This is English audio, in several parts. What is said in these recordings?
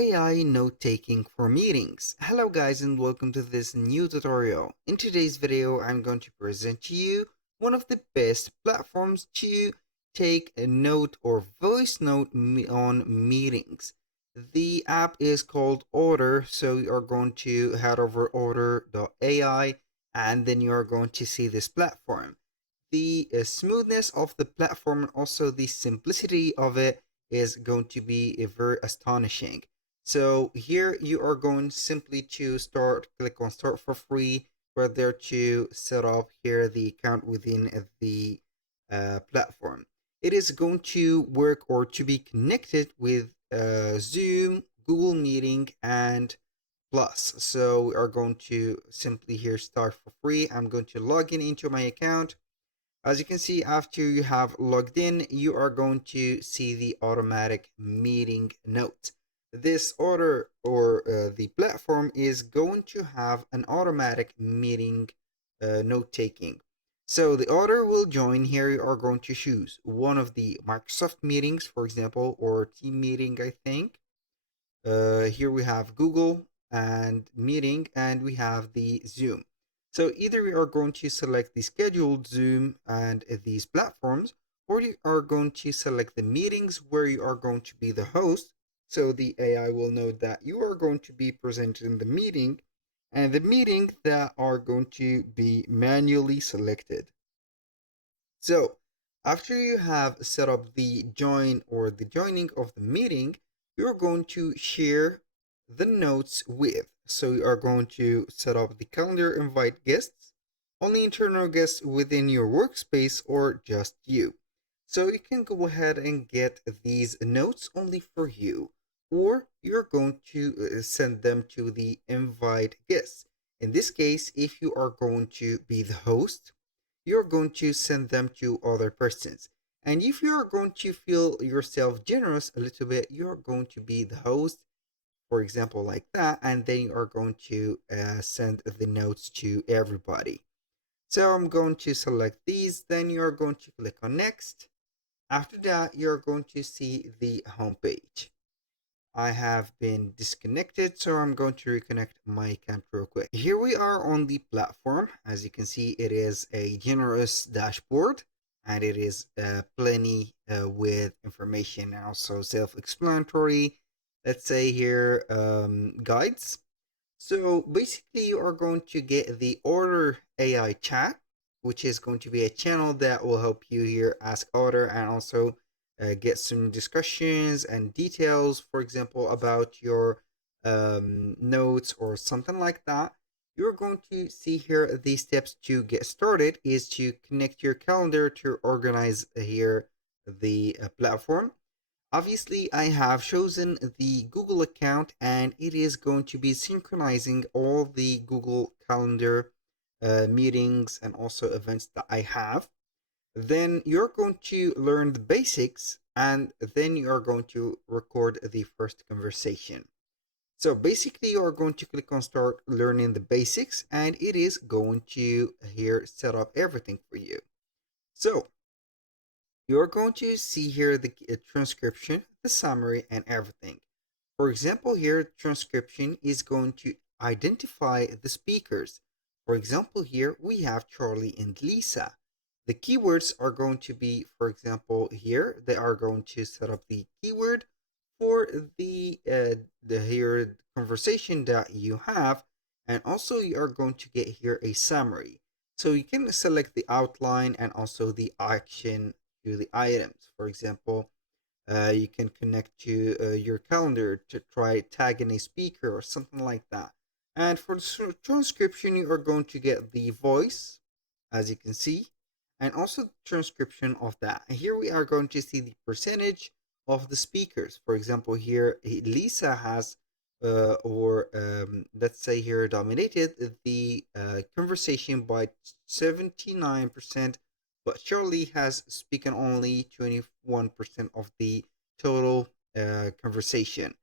AI note-taking for meetings. Hello guys and welcome to this new tutorial. In today's video, I'm going to present to you one of the best platforms to take a note or voice note on meetings. The app is called Otter, so you are going to head over otter.ai and then you are going to see this platform. The smoothness of the platform and also the simplicity of it is going to be very astonishing. So here you are going simply to click on start for free, right there to set up here the account within the platform. It is going to work or to be connected with Zoom, Google Meeting, and Plus. So we are going to simply here start for free. I'm going to log in into my account. As you can see, after you have logged in, you are going to see the automatic meeting notes. This order or the platform is going to have an automatic meeting note taking. So the order will join here. You are going to choose one of the Microsoft meetings, for example, or team meeting, I think. Here we have Google and meeting, and we have the Zoom. So either we are going to select the scheduled Zoom and these platforms, or you are going to select the meetings where you are going to be the host. So the AI will know that you are going to be present in the meeting and the meeting that are going to be manually selected. So after you have set up the join or the joining of the meeting, you're going to share the notes with. So you are going to set up the calendar, invite guests, only internal guests within your workspace or just you. So you can go ahead and get these notes only for you, or you're going to send them to the invite guests. In this case, if you are going to be the host, you're going to send them to other persons. And if you're going to feel yourself generous a little bit, you're going to be the host, for example, like that, and then you are going to send the notes to everybody. So I'm going to select these, then you're going to click on next. After that, you're going to see the home page. I have been disconnected, so I'm going to reconnect my account real quick. Here we are on the platform. As you can see, it is a generous dashboard and it is plenty with information, also self-explanatory. Let's say here guides. So basically, you are going to get the Otter AI chat, which is going to be a channel that will help you here ask Otter and also get some discussions and details, for example, about your notes or something like that. You're going to see here the steps to get started is to connect your calendar to organize here the platform. Obviously, I have chosen the Google account and it is going to be synchronizing all the Google Calendar meetings and also events that I have. Then you're going to learn the basics and then you are going to record the first conversation. So basically, you are going to click on start learning the basics and it is going to here set up everything for you. So you're going to see here the transcription, the summary, and everything. For example, here transcription is going to identify the speakers. For example, here we have Charlie and Lisa. The keywords are going to be, for example, here they are going to set up the keyword for the here conversation that you have, and also you are going to get here a summary. So you can select the outline and also the action to the items. For example, you can connect to your calendar to try tagging a speaker or something like that. And for the transcription, you are going to get the voice, as you can see, and also the transcription of that. And here we are going to see the percentage of the speakers. For example, here Lisa has, let's say here, dominated the conversation by 79%, but Charlie has spoken only 21% of the total conversation.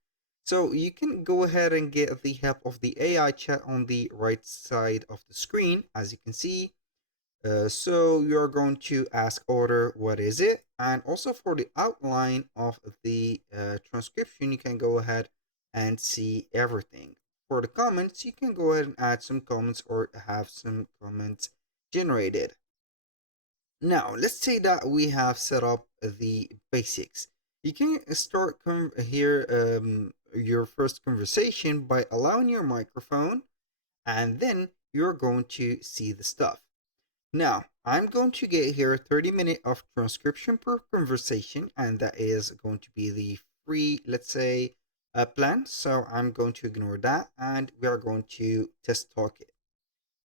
So you can go ahead and get the help of the AI chat on the right side of the screen, as you can see. So you're going to ask Otter what is it, and also for the outline of the transcription, you can go ahead and see everything. For the comments, you can go ahead and add some comments or have some comments generated. Now, let's say that we have set up the basics. You can start here your first conversation by allowing your microphone, and then you're going to see the stuff. Now, I'm going to get here 30 minutes of transcription per conversation, and that is going to be the free, let's say, plan. So I'm going to ignore that, and we are going to test talk it.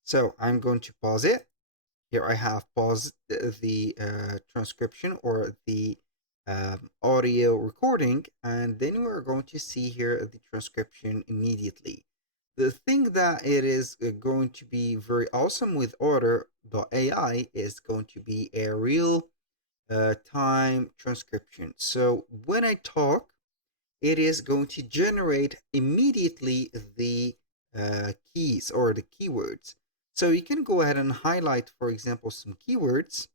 So I'm going to pause it. Here I have paused the transcription or the audio recording, and then we're going to see here the transcription immediately. The thing that it is going to be very awesome with Otter AI is going to be a real time transcription. So when I talk, it is going to generate immediately the keys or the keywords. So you can go ahead and highlight, for example, some keywords,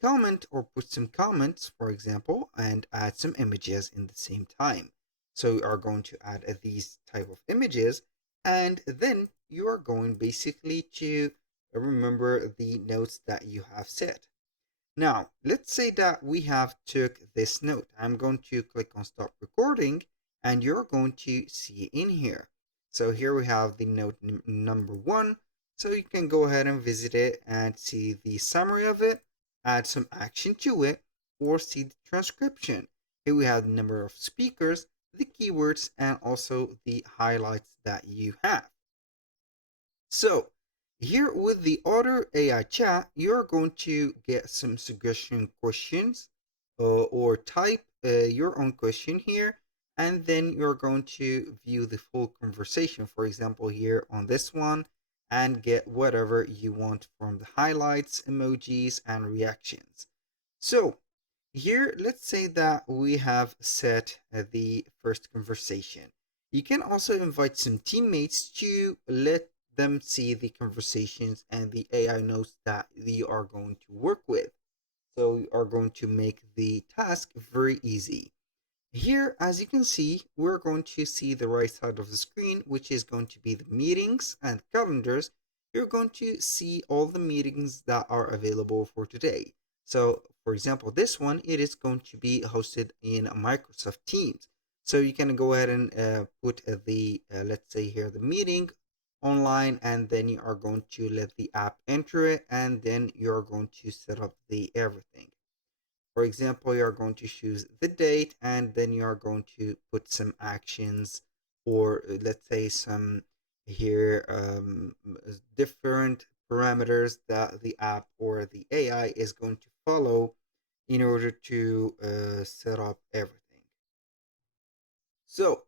comment or put some comments, for example, and add some images in the same time. So you are going to add these type of images, and then you are going basically to remember the notes that you have set. Now, let's say that we have took this note. I'm going to click on stop recording, and you're going to see in here. So here we have the note number 1. So you can go ahead and visit it and see the summary of it, add some action to it, or see the transcription. Here we have the number of speakers, the keywords, and also the highlights that you have. So here with the Otter AI chat, you're going to get some suggestion questions or type your own question here, and then you're going to view the full conversation, for example, here on this one, and get whatever you want from the highlights, emojis, and reactions. So here, let's say that we have set the first conversation. You can also invite some teammates to let them see the conversations and the AI notes that you are going to work with. So you are going to make the task very easy. Here, as you can see, we're going to see the right side of the screen, which is going to be the meetings and calendars. You're going to see all the meetings that are available for today. So, for example, this one, it is going to be hosted in Microsoft Teams. So you can go ahead and put let's say here, the meeting online, and then you are going to let the app enter it, and then you're going to set up the everything. For example, you are going to choose the date, and then you are going to put some actions, or let's say some here different parameters that the app or the AI is going to follow in order to set up everything. So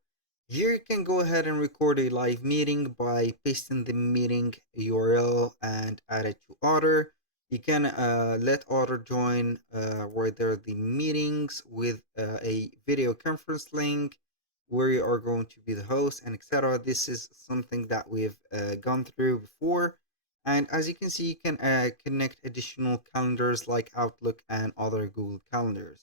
here you can go ahead and record a live meeting by pasting the meeting URL and add it to Otter. You can let Otter join whether the meetings with a video conference link where you are going to be the host and etc. This is something that we've gone through before. And as you can see, you can connect additional calendars like Outlook and other Google calendars.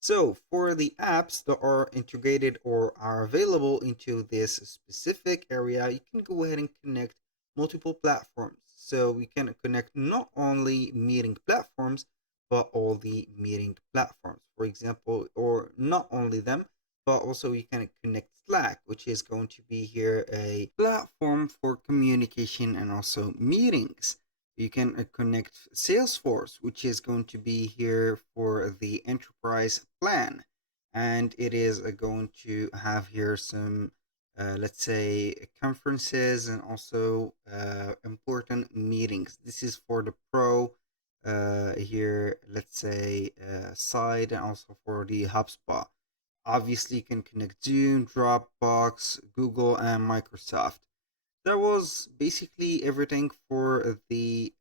So for the apps that are integrated or are available into this specific area, you can go ahead and connect multiple platforms. So we can connect not only meeting platforms, but all the meeting platforms, for example, or not only them, but also you can connect Slack, which is going to be here a platform for communication and also meetings. You can connect Salesforce, which is going to be here for the enterprise plan. And it is going to have here some, let's say, conferences and also important meetings. This is for the pro here, let's say, side, and also for the HubSpot. Obviously, you can connect Zoom, Dropbox, Google, and Microsoft. That was basically everything for the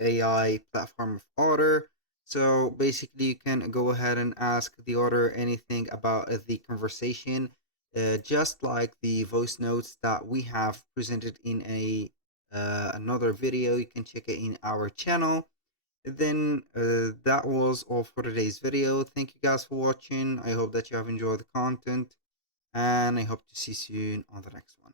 AI platform of Otter. So basically, you can go ahead and ask the Otter anything about the conversation, just like the voice notes that we have presented in a another video. You can check it in our channel. Then that was all for today's video. Thank you guys for watching. I hope that you have enjoyed the content, and I hope to see you soon on the next one.